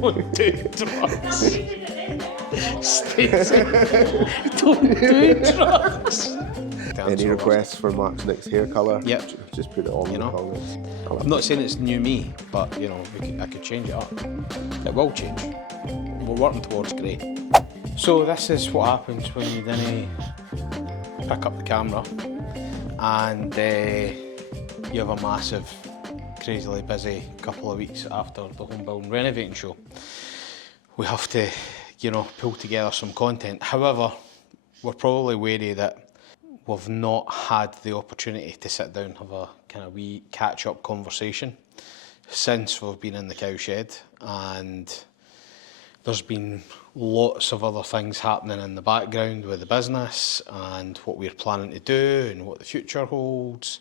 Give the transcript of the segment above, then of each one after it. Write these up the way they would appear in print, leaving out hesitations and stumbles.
Don't do drugs. Stacey, don't do drugs. Any requests for Mark's next hair colour? Yep. Just put it on You the know, comments. I'm not saying it's new me, but you know, I could change it up. It will change. We're working towards grey. So this is what happens when you didn't pick up the camera and you have a massive, crazily busy couple of weeks after the Home Building and Renovating show. We have to, you know, pull together some content. However, we're probably wary that we've not had the opportunity to sit down and have a kind of wee catch-up conversation since we've been in the cowshed, and there's been lots of other things happening in the background with the business and what we're planning to do and what the future holds.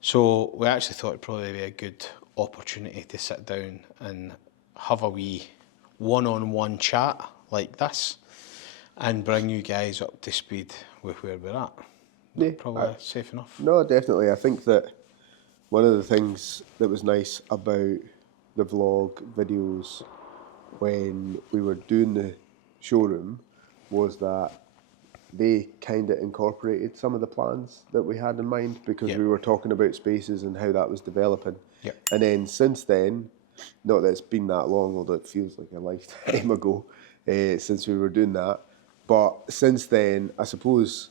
So we actually thought it'd probably be a good opportunity to sit down and have a wee one-on-one chat like this and bring you guys up to speed with where we're at. Yeah, Probably safe enough. No, definitely. I think that one of the things that was nice about the vlog videos when we were doing the showroom was that they kind of incorporated some of the plans that we had in mind, because we were talking about spaces and how that was developing. And then since then, not that it's been that long, although it feels like a lifetime ago since we were doing that, but since then, I suppose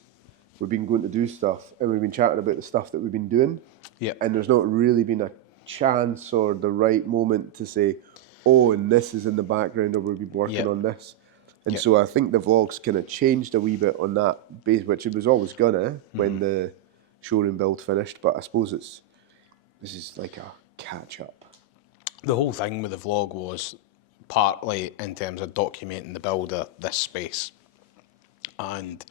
we've been going to do stuff and we've been chatting about the stuff that we've been doing. And there's not really been a chance or the right moment to say, oh, and this is in the background, or we've been working on this. And so I think the vlogs kind of changed a wee bit on that base, which it was always gonna when the showroom build finished. But I suppose this is like a catch up. The whole thing with the vlog was partly in terms of documenting the build of this space, and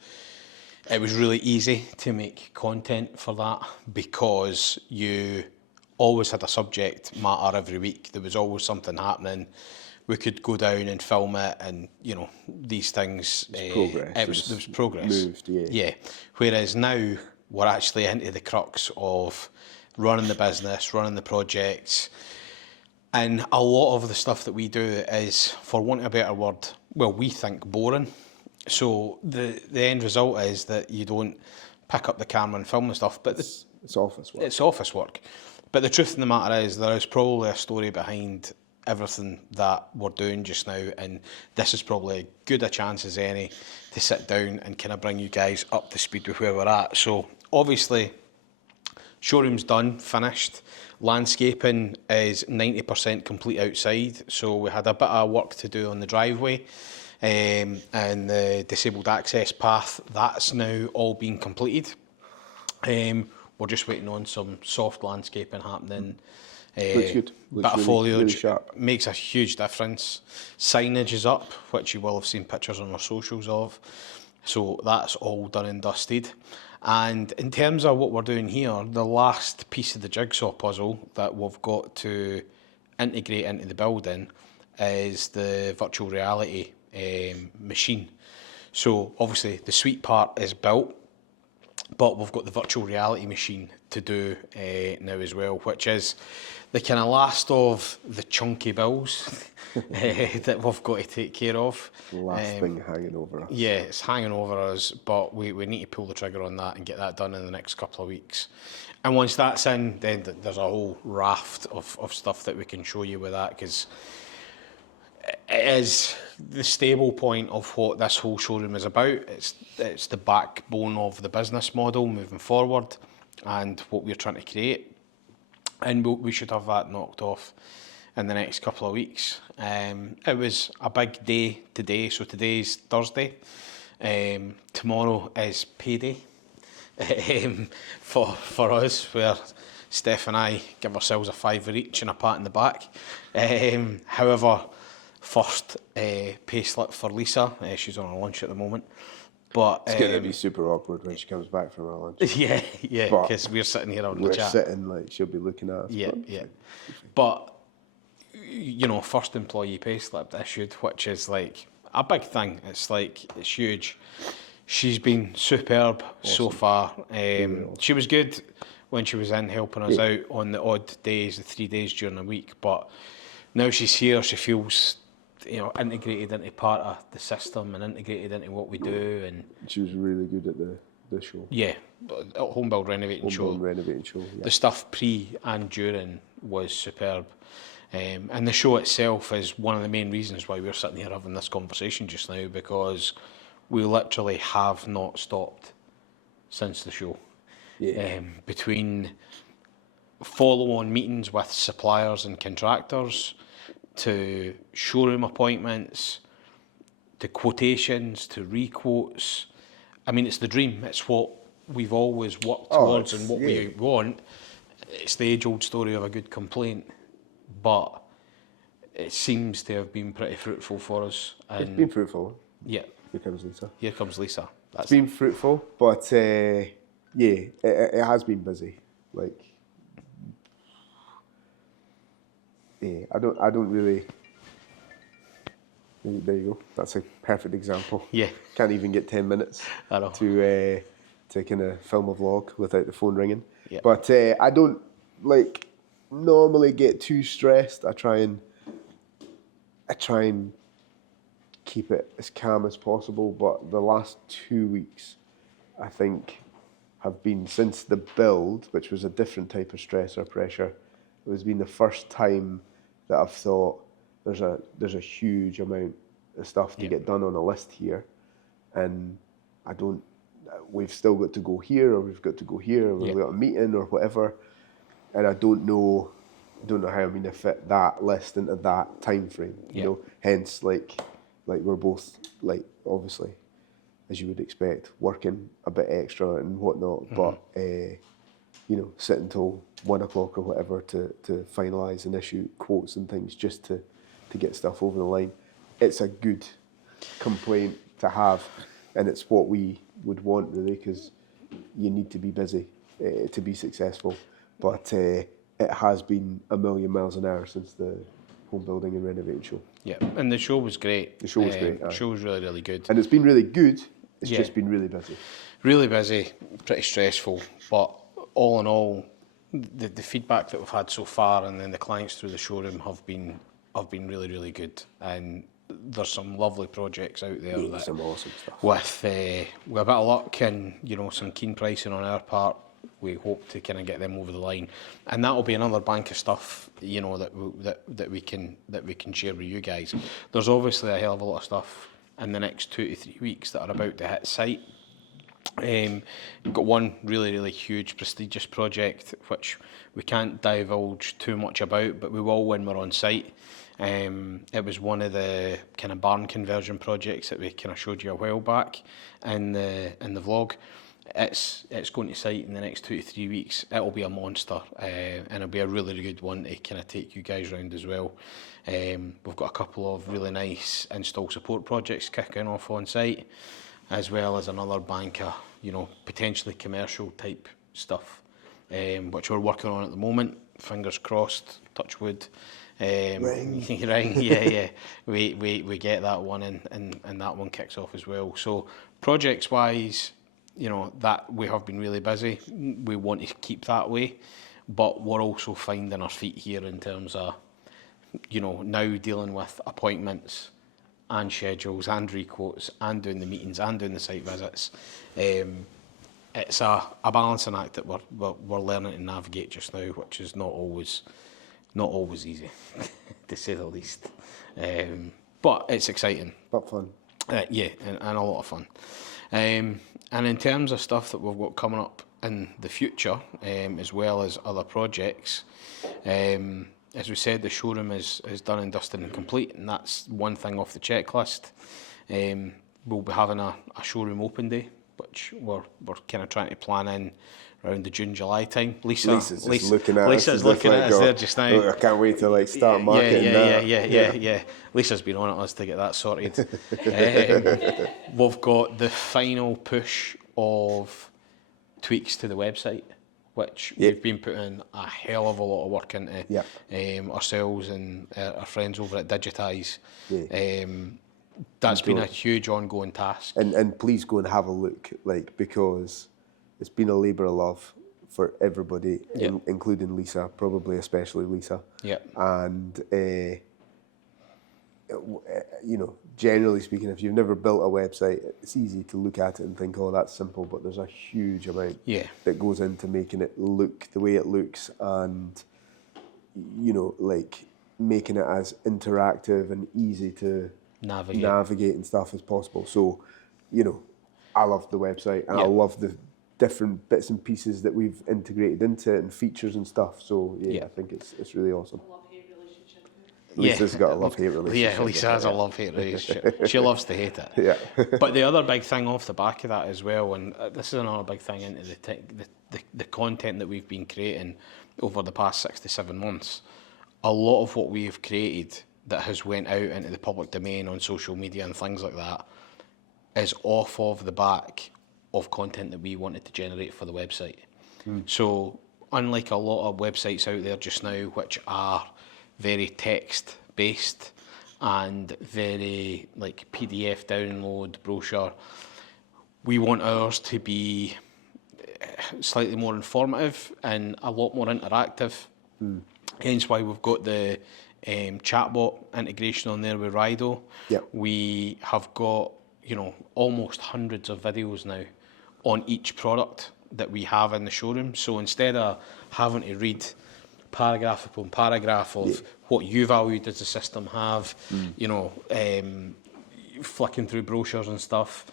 it was really easy to make content for that because you always had a subject matter every week. There was always something happening. We could go down and film it, and you know, these things. Progress. There was progress. Moved, Yeah. Whereas now we're actually into the crux of running the business, running the projects, and a lot of the stuff that we do is, for want of a better word, well, we think boring. So the end result is that you don't pick up the camera and film the stuff, but it's office work. It's office work. But the truth of the matter is there is probably a story behind everything that we're doing just now, and this is probably as good a chance as any to sit down and kind of bring you guys up to speed with where we're at. So obviously, showroom's done, finished. Landscaping is 90% complete outside, so we had a bit of work to do on the driveway and the disabled access path. That's now all been completed. We're just waiting on some soft landscaping happening. Looks good. Looks Bit of really, foliage, really sharp. Makes a huge difference. Signage is up, which you will have seen pictures on our socials of. So that's all done and dusted. And in terms of what we're doing here, the last piece of the jigsaw puzzle that we've got to integrate into the building is the virtual reality machine. So obviously the suite part is built, but we've got the virtual reality machine to do now as well, which is the kind of last of the chunky bills that we've got to take care of. Last thing hanging over us. Yeah, it's hanging over us, but we need to pull the trigger on that and get that done in the next couple of weeks. And once that's in, then there's a whole raft of stuff that we can show you with that, because it is the stable point of what this whole showroom is about. It's the backbone of the business model moving forward and what we're trying to create. And we should have that knocked off in the next couple of weeks. It was a big day today, so today's Thursday. Tomorrow is payday for us, where Steph and I give ourselves a £5 each and a pat in the back. However, first pay slip for Lisa. She's on her lunch at the moment. But it's going to be super awkward when she comes back from her lunch. Yeah, because we're sitting here having a chat. We're sitting, like, she'll be looking at us. Yeah. But, you know, first employee pay slip issued, which is like a big thing. It's huge. She's been superb so far. She was good when she was in helping us out on the odd days, the 3 days during the week. But now she's here, she feels, you know, integrated into part of the system and integrated into what we do. And She was really good at the show. yeah, Home Build Renovating show. Home Building and Renovating show, yeah. The stuff pre and during was superb. And the show itself is one of the main reasons why we're sitting here having this conversation just now, because we literally have not stopped since the show. Yeah. Between follow-on meetings with suppliers and contractors, to showroom appointments, to quotations, to requotes. I mean, it's the dream. It's what we've always worked towards and what we want. It's the age-old story of a good complaint, but it seems to have been pretty fruitful for us. And It's been fruitful. yeah, Here comes Lisa. here comes Lisa. It's been fruitful, but it has been busy. Like, yeah, I don't really. There you go. That's a perfect example. Yeah. Can't even get 10 minutes I know. to kind of film a vlog without the phone ringing. Yeah. But I don't normally get too stressed. I try and keep it as calm as possible. But the last 2 weeks, I think, have been, since the build, which was a different type of stress or pressure. It has been the first time that I've thought there's a huge amount of stuff to get done on a list here, and we've still got to go here, or we've got to go here, or we've got a meeting or whatever, and I don't know how I'm going to fit that list into that time frame. You know, hence like we're both, like, obviously, as you would expect, working a bit extra and whatnot, but you know, sit until 1 o'clock or whatever to finalise and issue quotes and things, just to get stuff over the line. It's a good complaint to have, and it's what we would want, really, because you need to be busy to be successful. But it has been a million miles an hour since the Home Building and Renovating show. Yeah, and the show was great. The show was great. The show was really, really good. And it's been really good. It's just been really busy. Really busy, pretty stressful, but all in all, the feedback that we've had so far, and then the clients through the showroom have been really, really good. And there's some lovely projects out there that, some awesome stuff. with a bit of luck and, you know, some keen pricing on our part, we hope to kind of get them over the line, and that'll be another bank of stuff, you know, that we can share with you guys. There's obviously a hell of a lot of stuff in the next 2 to 3 weeks that are about to hit site. We've got one really, really huge, prestigious project which we can't divulge too much about, but we will when we're on site. It was one of the kind of barn conversion projects that we kind of showed you a while back in the vlog. It's going to site in the next 2 to 3 weeks. It'll be a monster, and it'll be a really, really good one to kind of take you guys around as well. We've got a couple of really nice install support projects kicking off on site, as well as another bank of, you know, potentially commercial type stuff, which we're working on at the moment. Fingers crossed, touch wood. Ring. Ring, yeah. We get that one, and that one kicks off as well. So projects wise, you know, that we have been really busy. We want to keep that way, but we're also finding our feet here in terms of, you know, now dealing with appointments and schedules and requotes and doing the meetings and doing the site visits. It's a balancing act that we're learning to navigate just now, which is not always easy, to say the least. But it's exciting. But fun. Yeah, and a lot of fun. And in terms of stuff that we've got coming up in the future, as well as other projects, as we said, the showroom is done and dusted and complete, and that's one thing off the checklist. We'll be having a showroom open day, which we're kind of trying to plan in around the June, July time. Lisa's looking at Lisa's us. looking at us there just now. Oh, I can't wait to start marketing that. Yeah. Lisa's been on at us to get that sorted. We've got the final push of tweaks to the website, which we've been putting a hell of a lot of work into, ourselves and our friends over at Digitize. That's been a huge ongoing task. And please go and have a look, because it's been a labour of love for everybody, Yep. including Lisa, probably especially Lisa. Yep. And generally speaking, if you've never built a website, it's easy to look at it and think, oh, that's simple, but there's a huge amount that goes into making it look the way it looks, and making it as interactive and easy to navigate and stuff as possible. So, I love the website, and I love the different bits and pieces that we've integrated into it and features and stuff. So I think it's really awesome. Love-hate relationship. Lisa's got a love-hate relationship. Yeah, Lisa has a love-hate relationship. She loves to hate it. Yeah. But the other big thing off the back of that as well, and this is another big thing into the content that we've been creating over the past 6 to 7 months, a lot of what we've created that has went out into the public domain on social media and things like that is off of the back of content that we wanted to generate for the website. So unlike a lot of websites out there just now which are very text based and very like PDF download brochure, we want ours to be slightly more informative and a lot more interactive. Hence why we've got the chatbot integration on there with Rido. Yep. We have got almost hundreds of videos now on each product that we have in the showroom. So instead of having to read paragraph upon paragraph of what you valued as a system have, flicking through brochures and stuff,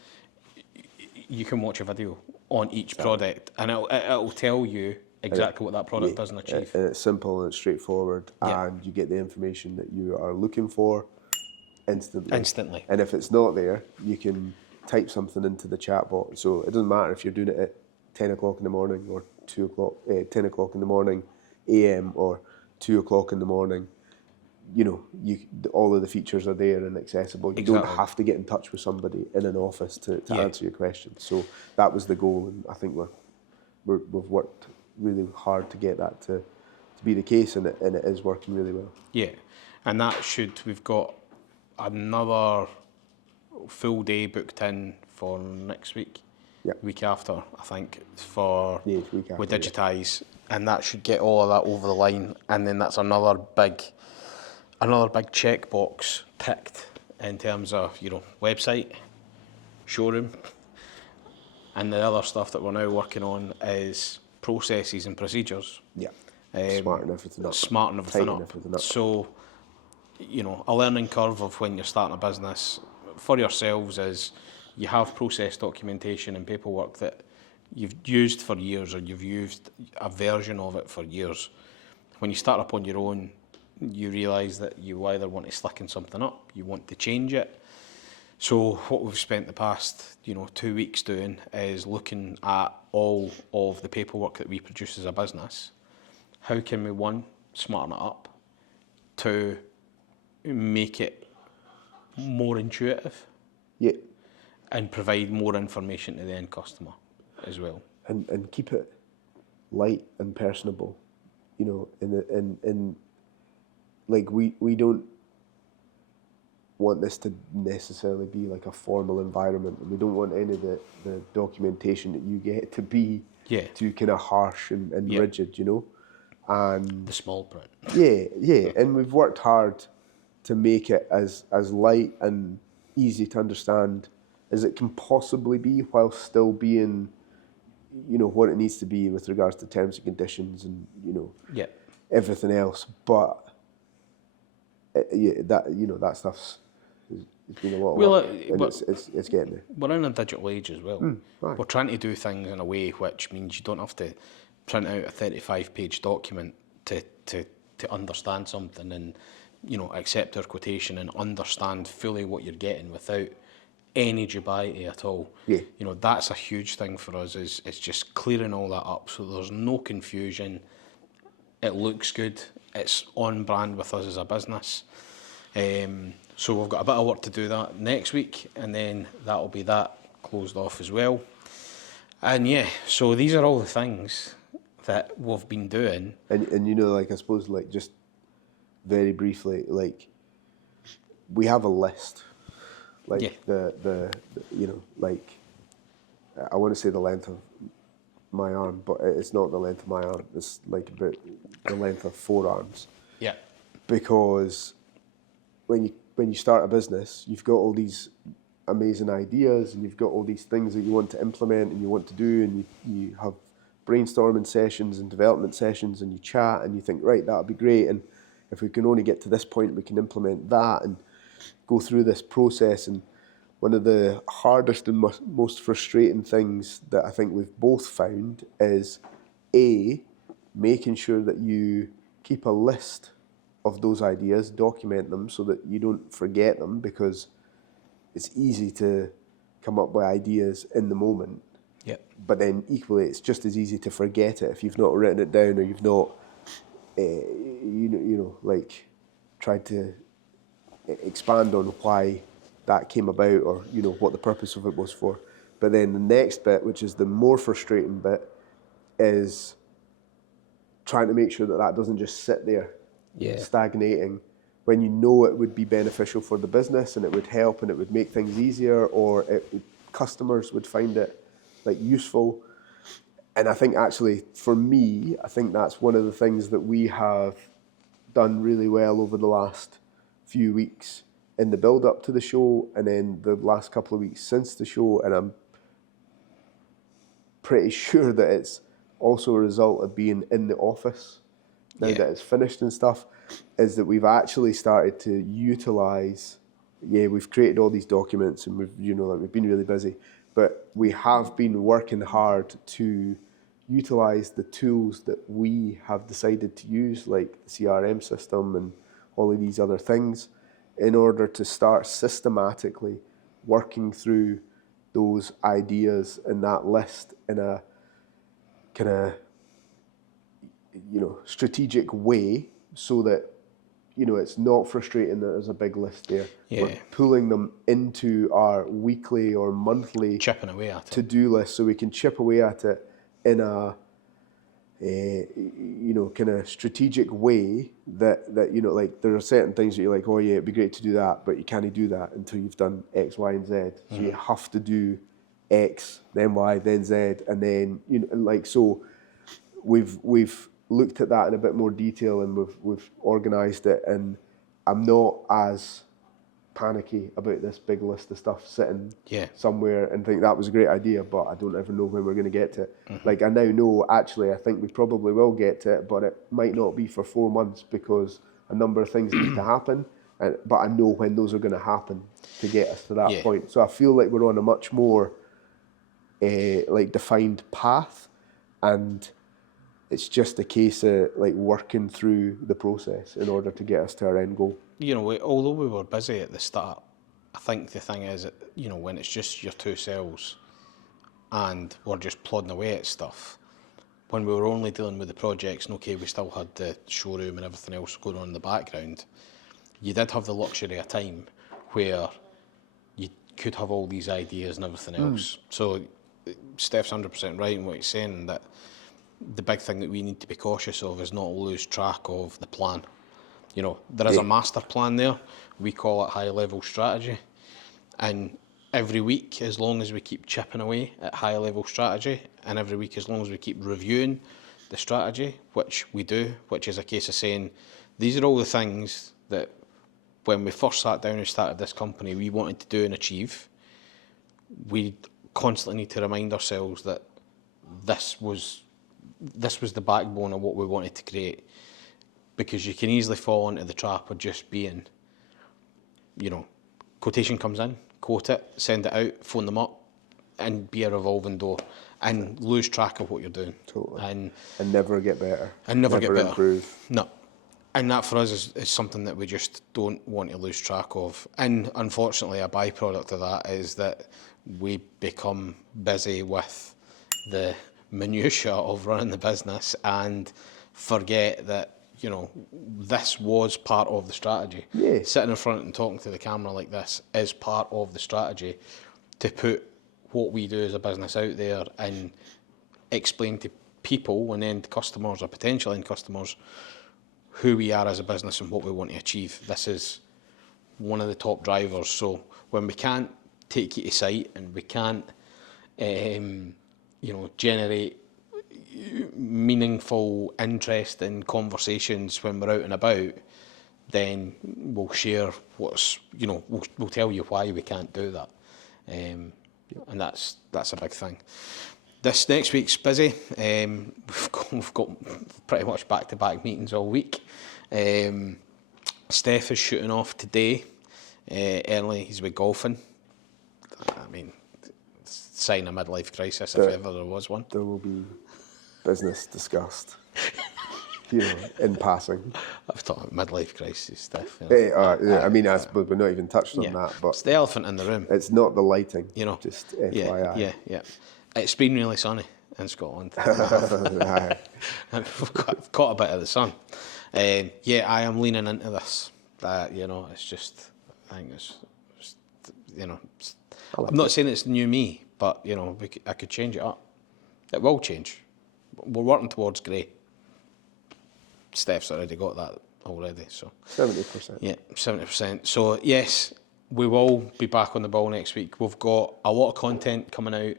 you can watch a video on each product and it'll tell you exactly what that product does and achieve. And it's simple and it's straightforward, and you get the information that you are looking for instantly. And if it's not there, you can type something into the chatbot. So it doesn't matter if you're doing it at 10 o'clock in the morning or 10 o'clock in the morning AM or 2 o'clock in the morning. All of the features are there and accessible. You don't have to get in touch with somebody in an office to answer your questions. So that was the goal, and I think we've worked really hard to get that to be the case, and it is working really well. Yeah, and we've got another full day booked in for next week. Week after, I think, week after, we digitise, and that should get all of that over the line, and then that's another big checkbox ticked in terms of website, showroom, and the other stuff that we're now working on is processes and procedures. Smarten everything up. So, a learning curve of when you're starting a business for yourselves is you have process documentation and paperwork that you've used for years, or you've used a version of it for years. When you start up on your own, you realise that you either want to slicken something up, you want to change it. So what we've spent the past 2 weeks doing is looking at all of the paperwork that we produce as a business. How can we, one, smarten it up, two, make it more intuitive, and provide more information to the end customer as well, and keep it light and personable. We don't want this to necessarily be like a formal environment, and we don't want any of the documentation that you get to be too kind of harsh and rigid, and the small print. And we've worked hard to make it as light and easy to understand as it can possibly be, while still being what it needs to be with regards to terms and conditions and everything else. But that stuff's it's been a lot of work, and it's getting there. We're in a digital age as well. We're trying to do things in a way which means you don't have to print out a 35-page document to understand something and accept our quotation and understand fully what you're getting without any dubiety at all. That's a huge thing for us, is just clearing all that up so there's no confusion. It looks good. It's on brand with us as a business. So we've got a bit of work to do that next week, and then that'll be that closed off as well. And so these are all the things that we've been doing. And I suppose just very briefly, we have a list. I want to say the length of my arm, but it's not the length of my arm. It's like about the length of 4 arms. Yeah. Because when you start a business, you've got all these amazing ideas and you've got all these things that you want to implement and you want to do, and you have brainstorming sessions and development sessions, and you chat and you think, right, that would be great, and if we can only get to this point, we can implement that and go through this process. And one of the hardest and most frustrating things that I think we've both found is making sure that you keep a list of those ideas, document them so that you don't forget them, because it's easy to come up with ideas in the moment. Yep. But then equally, it's just as easy to forget it if you've not written it down, or you've not, like tried to expand on why that came about, or what the purpose of it was for. But then the next bit, which is the more frustrating bit, is trying to make sure that that doesn't just sit there, stagnating, when you know it would be beneficial for the business and it would help and it would make things easier, or customers would find it like useful. And I think actually for me, I think that's one of the things that we have done really well over the last few weeks in the build up to the show, and then the last couple of weeks since the show. And I'm pretty sure that it's also a result of being in the office now that it's finished and stuff, is that we've actually started to utilise, we've created all these documents and we've been really busy, but we have been working hard to utilise the tools that we have decided to use, like the CRM system and all of these other things, in order to start systematically working through those ideas and that list in a kind of strategic way, so that it's not frustrating that there's a big list there. We're pulling them into our weekly or monthly chipping away at it to-do list, so we can chip away at it in a kind of strategic way that like there are certain things that you're like, oh yeah, it'd be great to do that, but you can't do that until you've done X, Y, and Z. So you have to do X, then Y, then Z, and then so we've looked at that in a bit more detail, and we've organised it, and I'm not as panicky about this big list of stuff sitting somewhere and think that was a great idea, but I don't ever know when we're going to get to it. Like I now know, actually, I think we probably will get to it, but it might not be for 4 months because a number of things need to happen, but I know when those are going to happen to get us to that point. So I feel like we're on a much more defined path, and it's just a case of like working through the process in order to get us to our end goal. Although we were busy at the start, I think the thing is that, when it's just your two selves and we're just plodding away at stuff, when we were only dealing with the projects, and we still had the showroom and everything else going on in the background, you did have the luxury of time where you could have all these ideas and everything else. So Steph's 100% right in what he's saying, that the big thing that we need to be cautious of is not lose track of the plan. There is a master plan there. We call it high level strategy. And every week, as long as we keep chipping away at high level strategy, and every week as long as we keep reviewing the strategy, which we do, which is a case of saying, these are all the things that when we first sat down and started this company, we wanted to do and achieve. We constantly need to remind ourselves that this was the backbone of what we wanted to create, because you can easily fall into the trap of just being, quotation comes in, quote it, send it out, phone them up, and be a revolving door, and lose track of what you're doing. Totally. And never get better. And never get better. Improve. No. And that for us is something that we just don't want to lose track of. And unfortunately, a byproduct of that is that we become busy with the minutiae of running the business and forget that, this was part of the strategy. Yeah. Sitting in front and talking to the camera like this is part of the strategy, to put what we do as a business out there and explain to people and end customers or potential end customers who we are as a business and what we want to achieve. This is one of the top drivers. So when we can't take you to site and we can't, generate meaningful, interesting conversations when we're out and about, then we'll share what's, you know, we'll tell you why we can't do that. And that's a big thing. This next week's busy. We've got pretty much back-to-back meetings all week. Steph is shooting off today. Early, he's with golfing. I mean, sign of midlife crisis if ever there was one. There will be business discussed, you know, in passing. I've thought midlife crisis stuff. You know. Hey, I mean, I suppose we're not even touched on that, but it's the elephant in the room. It's not the lighting, you know. Just FYI. Yeah. It's been really sunny in Scotland. I've caught a bit of the sun. I am leaning into this. You know, it's just, I think it's you know, I'm not saying it's new me, but you know, I could change it up. It will change. We're working towards grey. Steph's already got that already, so 70%. Yeah, 70%. So yes, we will be back on the ball next week. We've got a lot of content coming out,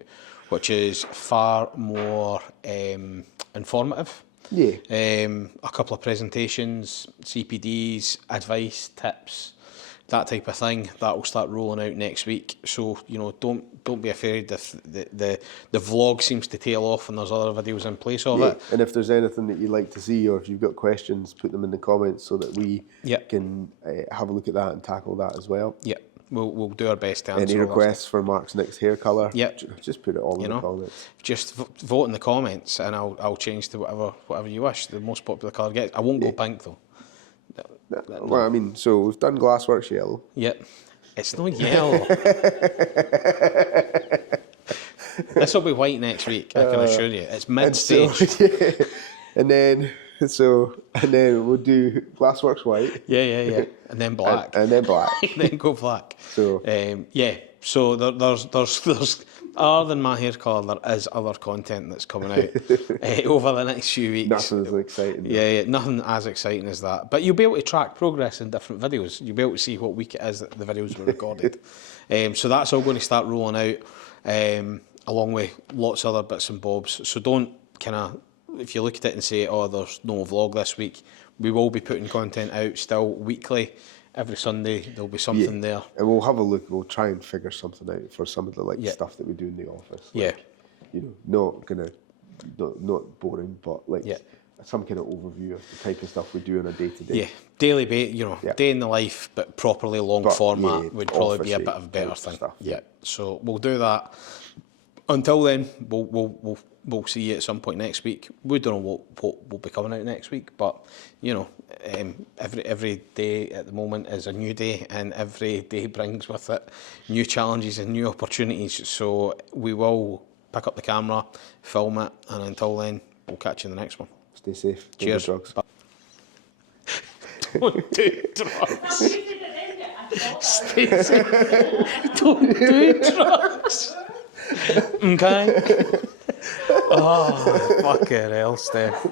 which is far more informative. Yeah. A couple of presentations, CPDs, advice, tips, that type of thing. That will start rolling out next week. So you know, don't be afraid if the vlog seems to tail off and there's other videos in place of it. And if there's anything that you'd like to see, or if you've got questions, put them in the comments so that we can have a look at that and tackle that as well. Yeah. We'll do our best to answer. Any requests for Mark's next hair colour? Yeah, just put it all in the comments. Just vote in the comments, and I'll change to whatever you wish. The most popular colour gets. I won't go pink though. Well, I mean, so we've done Glassworks yellow. Yep, it's not yellow. This will be white next week. I can assure you. It's mid-stage. And then we'll do Glassworks white. Yeah. And then black. And then black. Then go black. So So there's other than my hair colour, there is other content that's coming out over the next few weeks. Nothing as exciting. Yeah, nothing as exciting as that. But you'll be able to track progress in different videos. You'll be able to see what week it is that the videos were recorded. So that's all going to start rolling out, along with lots of other bits and bobs. So don't if you look at it and say, oh, there's no vlog this week, we will be putting content out still weekly. Every Sunday there'll be something there. And we'll have a look, we'll try and figure something out for some of the stuff that we do in the office. You know, not boring, but some kind of overview of the type of stuff we do on a day-to-day. Yeah, daily, day in the life, but properly long format would probably be a bit of a better thing. Yeah, so we'll do that. Until then, we'll see you at some point next week. We don't know what will be coming out next week, but you know, every day at the moment is a new day, and every day brings with it new challenges and new opportunities. So we will pick up the camera, film it, and until then, we'll catch you in the next one. Stay safe. Cheers. Don't do drugs. Don't do drugs. Stay safe. Don't do drugs. Okay. Oh, fucking hell, Steph.